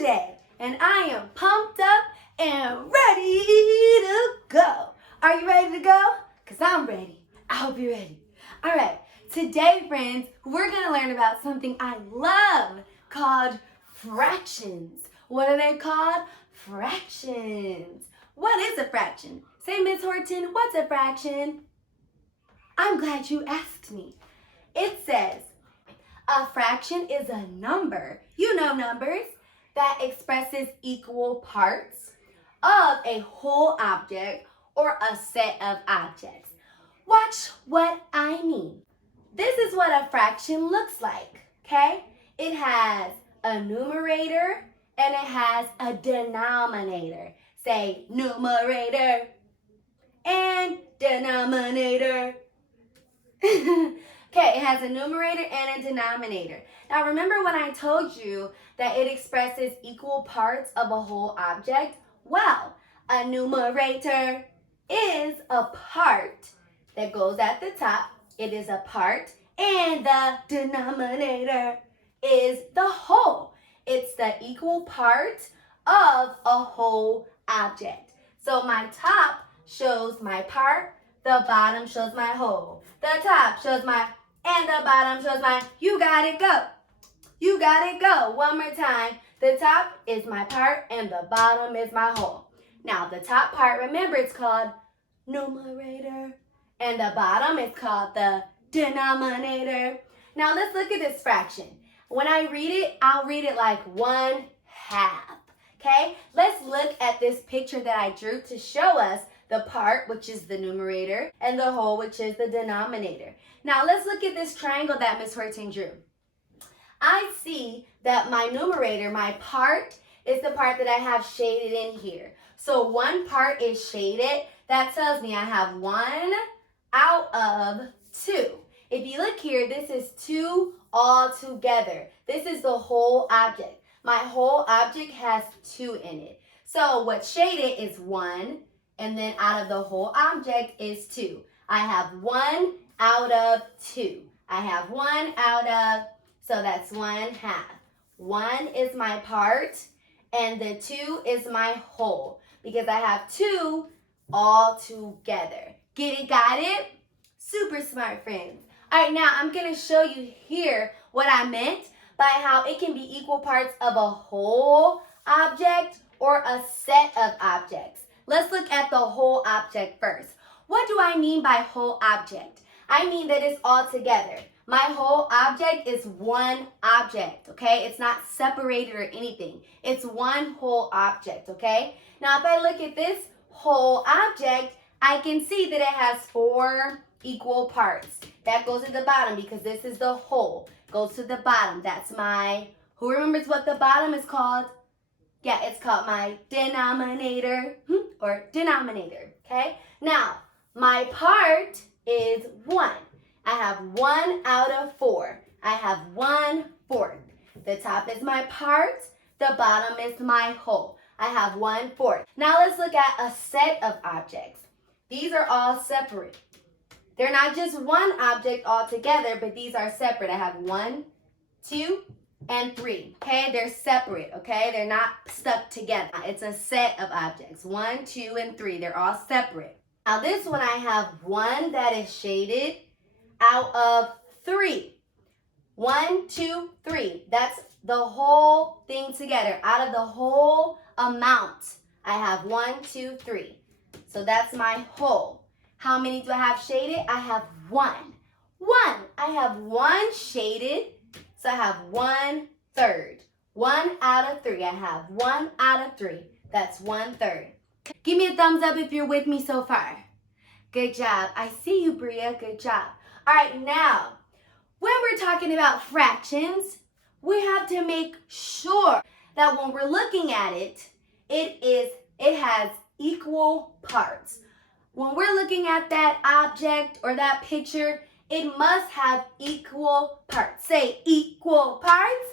Monday, and I am pumped up and ready to go. Are you ready to go? Because I'm ready. I hope you're ready. All right, today, friends, we're going to learn about something I love called fractions. What are they called? Fractions. What is a fraction? Say, Miss Horton, what's a fraction? I'm glad you asked me. It says, a fraction is a number, you know numbers, that expresses equal parts of a whole object or a set of objects. Watch what I mean. This is what a fraction looks like, okay? It has a numerator and it has a denominator. Say numerator and denominator. Okay, it has a numerator and a denominator. Now remember when I told you that it expresses equal parts of a whole object? Well, a numerator is a part that goes at the top. It is a part, and the denominator is the whole. It's the equal part of a whole object. So my top shows my part, the bottom shows my whole. The top shows my, and the bottom shows my, you got it, go. You got it, go. One more time. The top is my part and the bottom is my whole. Now the top part, remember, it's called numerator. And the bottom is called the denominator. Now let's look at this fraction. When I read it, I'll read it like 1/2. Okay? Let's look at this picture that I drew to show us the part, which is the numerator, and the whole, which is the denominator. Now let's look at this triangle that Miss Horton drew. I see that my numerator, my part, is the part that I have shaded in here. So one part is shaded. That tells me I have 1 out of 2. If you look here, this is 2 all together. This is the whole object. My whole object has 2 in it. So what's shaded is 1, and then out of the whole object is 2. I have 1 out of 2. I have 1 out of, so that's 1/2. 1 is my part, and the 2 is my whole, because I have 2 all together. Get it, got it? Super smart, friends. All right, now I'm going to show you here what I meant by how it can be equal parts of a whole object or a set of objects. Let's look at the whole object first. What do I mean by whole object? I mean that it's all together. My whole object is one object, okay? It's not separated or anything. It's one whole object, okay? Now, if I look at this whole object, I can see that it has 4 equal parts. That goes at the bottom because this is the whole. Goes to the bottom. That's my, who remembers what the bottom is called? Yeah, it's called my denominator or denominator, okay? Now, my part is 1. I have 1 out of 4. I have 1/4. The top is my part. The bottom is my whole. I have 1/4. Now let's look at a set of objects. These are all separate. They're not just one object all together, but these are separate. I have 1, 2, and 3. Okay, they're separate. Okay, they're not stuck together. It's a set of objects. 1, 2, and 3. They're all separate. Now this one, I have 1 that is shaded out of 3. 1, 2, 3. That's the whole thing together. Out of the whole amount, I have 1, 2, 3. So that's my whole. How many do I have shaded? I have 1. 1. I have 1 shaded. So I have 1/3. 1 out of 3. I have 1 out of 3. That's 1/3. Give me a thumbs up if you're with me so far. Good job. I see you, Bria. Good job. All right, now, when we're talking about fractions, we have to make sure that when we're looking at it, it has equal parts. When we're looking at that object or that picture, it must have equal parts. Say equal parts.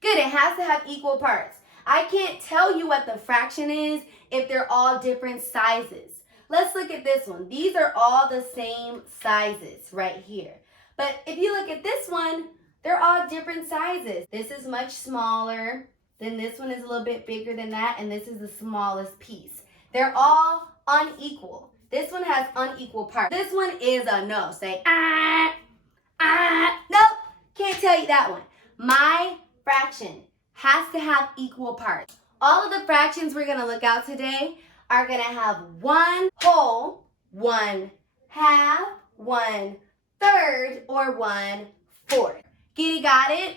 Good, it has to have equal parts. I can't tell you what the fraction is if they're all different sizes. Let's look at this one. These are all the same sizes right here. But if you look at this one, they're all different sizes. This is much smaller. Then this one is a little bit bigger than that, and this is the smallest piece. They're all unequal. This one has unequal parts. This one is a no. Say, nope, can't tell you that one. My fraction has to have equal parts. All of the fractions we're gonna look at today are gonna have one whole, one half, one third, or one fourth. Got it?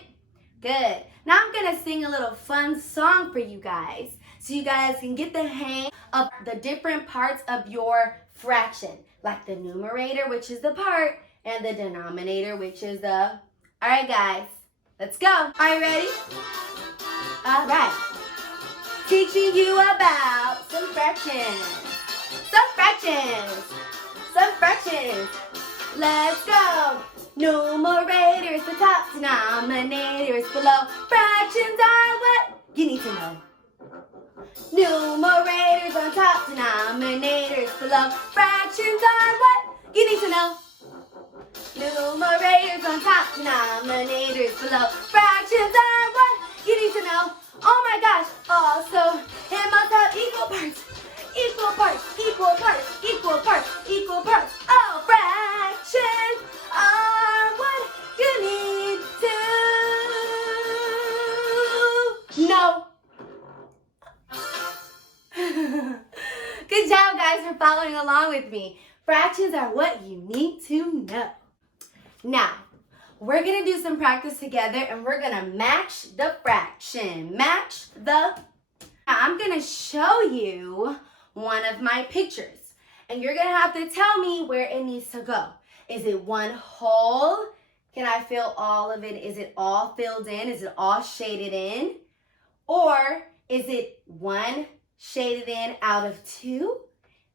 Good. Now I'm gonna sing a little fun song for you guys so you guys can get the hang of the different parts of your fraction, like the numerator, which is the part, and the denominator, which is the... All right, guys, let's go. Are you ready? All right. Teaching you about some fractions. Some fractions. Some fractions. Let's go. Numerators the top, denominators below. Fractions are what you need to know. Numerators on top, denominators below. Fractions are what you need to know. Numerators on top, denominators below. Fractions are what you need to know. Oh my gosh, also it must have equal parts. Equal parts, equal parts, equal parts, equal parts. Oh, fractions are what you need to know. Good job, guys, for following along with me. Fractions are what you need to know. Now, we're going to do some practice together, and we're going to match the fraction. Match the... Now, I'm going to show you one of my pictures, and you're going to have to tell me where it needs to go. Is it one whole? Can I fill all of it? Is it all filled in? Is it all shaded in? Or is it one shaded in out of two?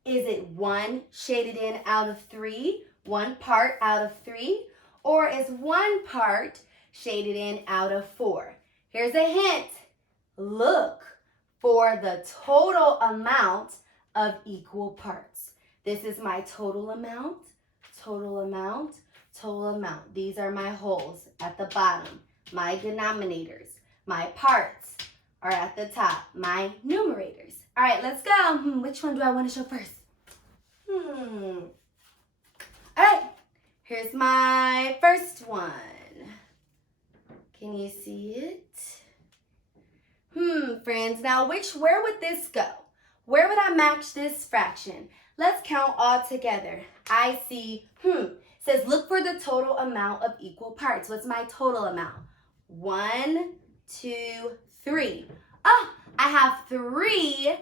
Is it one shaded in out of three? One part out of three? Or is one part shaded in out of four? Here's a hint. Look for the total amount of equal parts. This is my total amount, total amount, total amount. These are my wholes at the bottom, my denominators. My parts are at the top, my numerators. All right, let's go. Which one do I want to show first? All right, here's my first one. Can you see it? Friends, now where would this go? Where would I match this fraction? Let's count all together. I see, says look for the total amount of equal parts. What's my total amount? 1, 2, 3. I have 3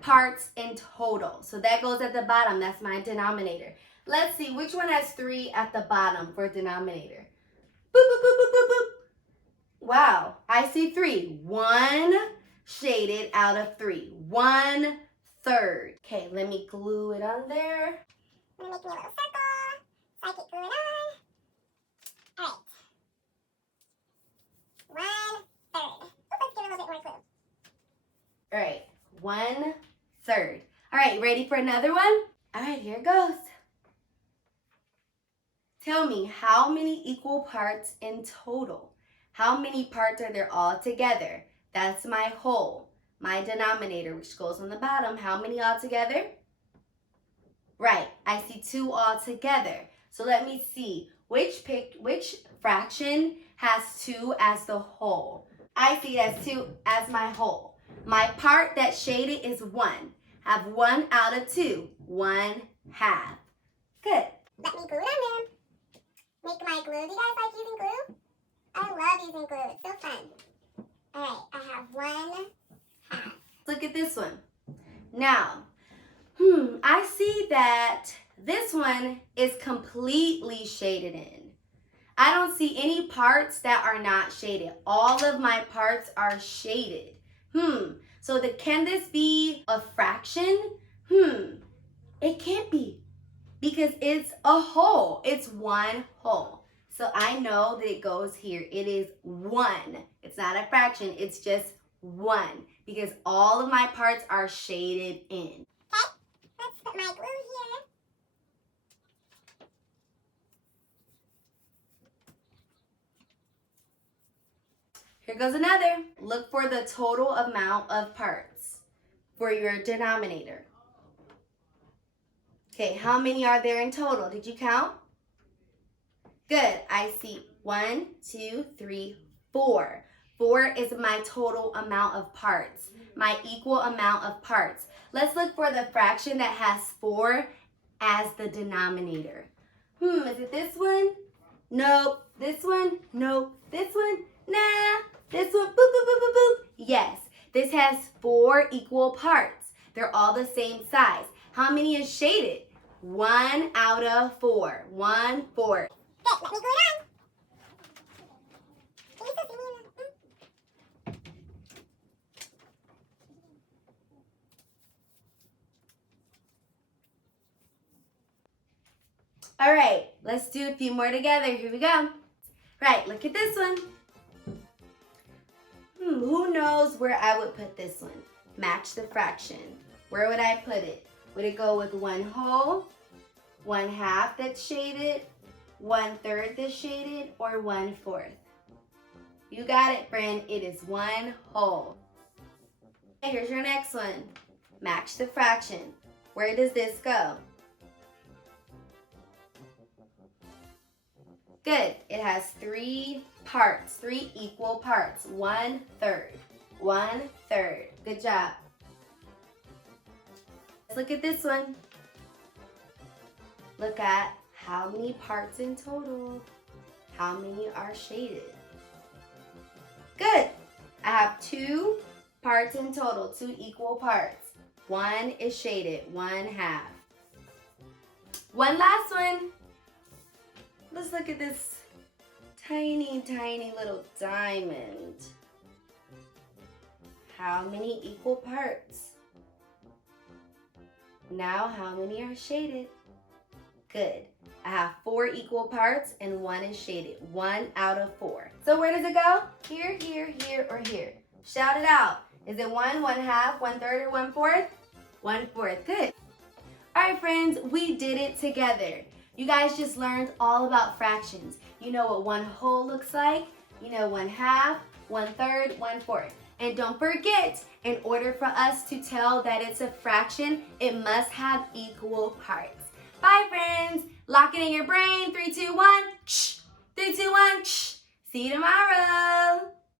parts in total. So that goes at the bottom. That's my denominator. Let's see, which one has 3 at the bottom for denominator? Boop, boop, boop, boop, boop, boop. Wow, I see 3. 1 shaded out of 3. 1/3. Okay, let me glue it on there. I'm gonna make me a little circle so I can glue it on. Alright. 1/3. Let's give it a little bit more glue. Alright, 1/3. Alright, ready for another one? Alright, here it goes. Tell me, how many equal parts in total? How many parts are there all together? That's my whole, my denominator, which goes on the bottom. How many all together? Right, I see 2 all together. So let me see, which fraction has 2 as the whole? I see it as 2 as my whole. My part that's shaded is 1. Have 1 out of 2, 1/2. Good. Let me glue it on there. Make my glue. Do you guys like using glue? I love using glue. It's so fun. Alright, I have 1/2. Look at this one. Now, I see that this one is completely shaded in. I don't see any parts that are not shaded. All of my parts are shaded. So can this be a fraction? It can't be, because it's a whole. It's one whole. So I know that it goes here. It is 1. It's not a fraction. It's just 1, because all of my parts are shaded in. Okay, let's put my glue here. Here goes another. Look for the total amount of parts for your denominator. Okay, how many are there in total? Did you count? Good. I see 1, 2, 3, 4. 4 is my total amount of parts, my equal amount of parts. Let's look for the fraction that has 4 as the denominator. Is it this one? Nope. This one? Nope. This one? Nah. This one? Boop, boop, boop, boop, boop. Yes, this has 4 equal parts. They're all the same size. How many is shaded? 1 out of 4. 1/4. Good, let me glue it on. Can you still see me in the... All right, let's do a few more together. Here we go. Right, look at this one. Who knows where I would put this one? Match the fraction. Where would I put it? Would it go with 1 whole, 1/2 that's shaded, 1/3 that's shaded, or 1/4? You got it, friend. It is 1 whole. Okay, here's your next one. Match the fraction. Where does this go? Good. It has 3 parts, 3 equal parts. 1/3. 1/3. Good job. Let's look at this one. Look at how many parts in total. How many are shaded? Good. I have 2 parts in total, 2 equal parts. 1 is shaded, 1/2. One last one. Let's look at this tiny, tiny little diamond. How many equal parts? Now, how many are shaded? Good. I have 4 equal parts and 1 is shaded. 1 out of 4. So where does it go? Here, here, here, or here? Shout it out. Is it 1, 1/2, 1/3, or 1/4? 1/4. Good. All right, friends, we did it together. You guys just learned all about fractions. You know what 1 whole looks like. You know 1/2, 1/3, 1/4. And don't forget, in order for us to tell that it's a fraction, it must have equal parts. Bye, friends. Lock it in your brain. 3, 2, 1. 3, 2, 1. See you tomorrow.